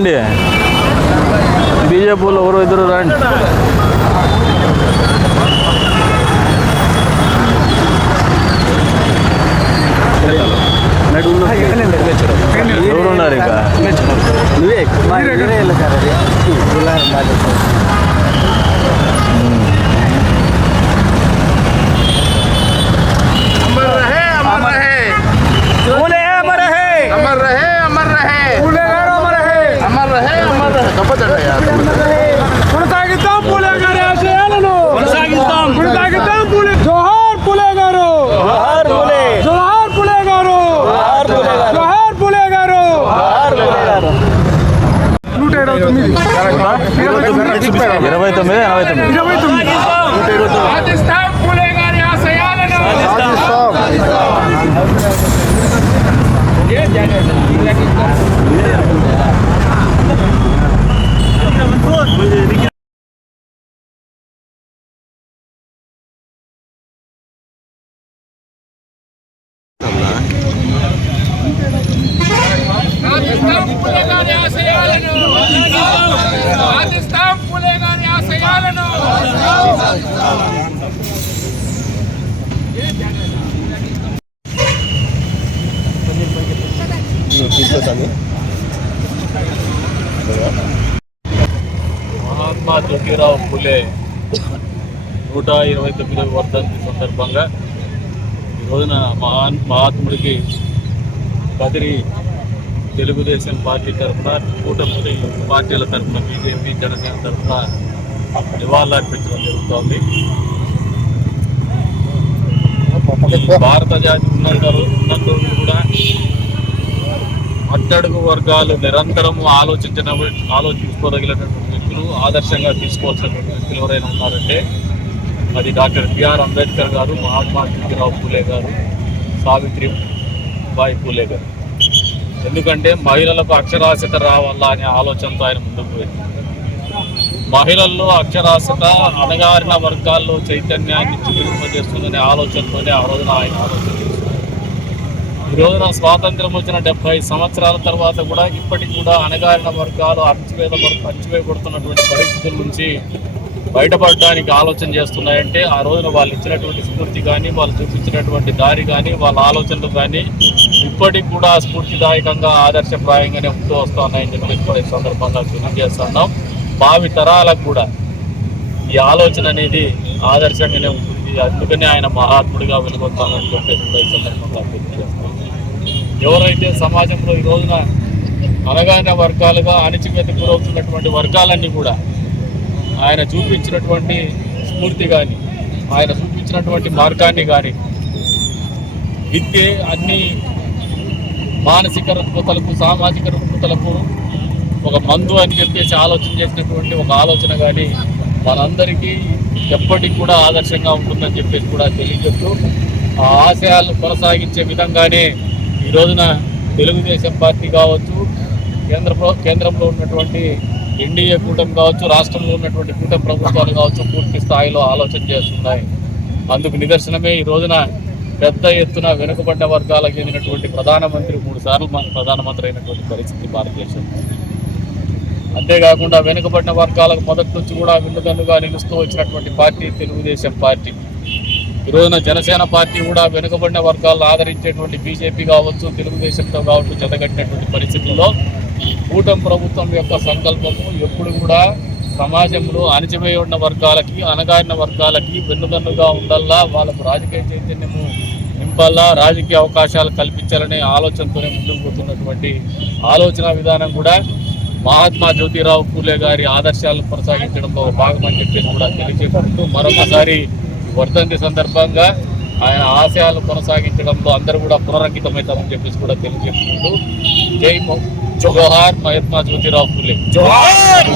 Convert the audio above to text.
రండి. బీజేపీలో ఎవరు ఇద్దరు రండి. ఎవరు ఉన్నారు ఇంకా? నువ్వే. ఇరవై తొమ్మిది ఎనభై తొమ్మిది ఇరవై తొమ్మిది రాజస్థాన్ పులే గారి ఆశయాలను ఆశయాలను మహాత్మా జ్యోతిరావు ఫులే నూట ఇరవై తొమ్మిదవ వర్ధంతి సందర్భంగా ఈ రోజున మహాన్ మహాత్ముడికి కదిరి తెలుగుదేశం పార్టీ తరఫున కూటమి పార్టీల తరఫున బీజేపీ జనసేన తరఫున నివాళులర్పించడం జరుగుతోంది. భారత జాతి ఉన్నంత ఉన్నంత కూడా అట్టడుగు వర్గాలు నిరంతరము ఆలోచించిన ఆలోచించుకోదగినటువంటి వ్యక్తులు ఆదర్శంగా తీసుకోవాల్సినటువంటి వ్యక్తులు ఎవరైనా ఉన్నారంటే అది డాక్టర్ బిఆర్ అంబేద్కర్ గారు మహాత్మా జ్యోతిరావు పూలే గారు సావిత్రి బాయి పూలే గారు. ఎందుకంటే మహిళలకు అక్షరాస్యత రావాలా అనే ఆలోచనతో ఆయన ముందుకు వెళ్ళి మహిళల్లో అక్షరాస్యత అణగారిన వర్గాల్లో చైతన్యాన్ని చూపింపజేస్తుందనే ఆలోచనతోనే ఆ రోజున ఆయన ఆలోచన ఈ రోజున స్వాతంత్రం వచ్చిన డెబ్బై సంవత్సరాల తర్వాత కూడా ఇప్పటికి కూడా అణగారిన వర్గాలు అణచివేత అణచివేయబడుతున్నటువంటి పరిస్థితుల నుంచి బయటపడడానికి ఆలోచన చేస్తున్నాయంటే ఆ రోజున వాళ్ళు ఇచ్చినటువంటి స్ఫూర్తి కానీ వాళ్ళు చూపించినటువంటి దారి కానీ వాళ్ళ ఆలోచనలు కానీ ఇప్పటికి కూడా స్ఫూర్తిదాయకంగా ఆదర్శప్రాయంగానే ఉంటూ వస్తున్నాయని చెప్పి కూడా ఈ సందర్భంగా తెలియజేస్తున్నాం. భావి తరాలకు కూడా ఈ ఆలోచన అనేది ఆదర్శంగానే ఉంటుంది. అందుకనే ఆయన మహాత్ముడిగా వెలుగొస్తానని చెప్పేసి ఎవరైతే సమాజంలో ఈ రోజున అనగానే వర్గాలుగా అణచివేత గురవుతున్నటువంటి వర్గాలన్నీ కూడా ఆయన చూపించినటువంటి స్ఫూర్తి కానీ ఆయన చూపించినటువంటి మార్గాన్ని కానీ విద్య అన్ని మానసిక రుగ్మతలకు సామాజిక రుగ్మతలకు ఒక మందు అని చెప్పేసి ఆలోచన చేసినటువంటి ఒక ఆలోచన కానీ మనందరికీ ఎప్పటికి కూడా ఆదర్శంగా ఉంటుందని చెప్పేసి కూడా తెలియజెప్తూ ఆ ఆశయాలను కొనసాగించే విధంగానే ఈ రోజున తెలుగుదేశం పార్టీ కావచ్చు కేంద్ర కేంద్రంలో ఉన్నటువంటి ఎన్డీఏ కూటమి కావచ్చు రాష్ట్రంలో ఉన్నటువంటి కూటమి ప్రభుత్వాలు కావచ్చు పూర్తి స్థాయిలో ఆలోచన చేస్తున్నాయి. అందుకు నిదర్శనమే ఈ రోజున పెద్ద ఎత్తున వెనుకబడ్డ వర్గాలకు చెందినటువంటి ప్రధానమంత్రి మూడు సార్లు ప్రధానమంత్రి అయినటువంటి పరిస్థితి భారతదేశం అంతేకాకుండా వెనుకబడిన వర్గాలకు మొదటి నుంచి కూడా వెన్నుదన్నుగా నిలుస్తూ వచ్చినటువంటి పార్టీ తెలుగుదేశం పార్టీ. ఈ రోజున జనసేన పార్టీ కూడా వెనుకబడిన వర్గాలను ఆదరించేటువంటి బీజేపీ కావచ్చు తెలుగుదేశంతో కావచ్చు జతగట్టినటువంటి పరిస్థితుల్లో కూటమి ప్రభుత్వం యొక్క సంకల్పము ఎప్పుడు కూడా సమాజంలో అణిచిపోయి ఉన్న వర్గాలకి అణగారిన వర్గాలకి వెన్నుదన్నుగా ఉండల్లా వాళ్ళకు రాజకీయ చైతన్యము నింపల్లా రాజకీయ అవకాశాలు కల్పించాలనే ఆలోచనతోనే ముందుకు పోతున్నటువంటి ఆలోచన విధానం కూడా మహాత్మా జ్యోతిరావు పూలే గారి ఆదర్శాలను కొనసాగించడంలో భాగమని చెప్పేసి కూడా తెలియజేసుకుంటూ మరొకసారి వర్ధంతి సందర్భంగా ఆయన ఆశయాలు కొనసాగించడంలో అందరూ కూడా పునరంకితమవుతామని చెప్పేసి కూడా తెలియజేసుకుంటూ జై జోహార్ మహాత్మా జ్యోతిరావు పూలే. జోహార్!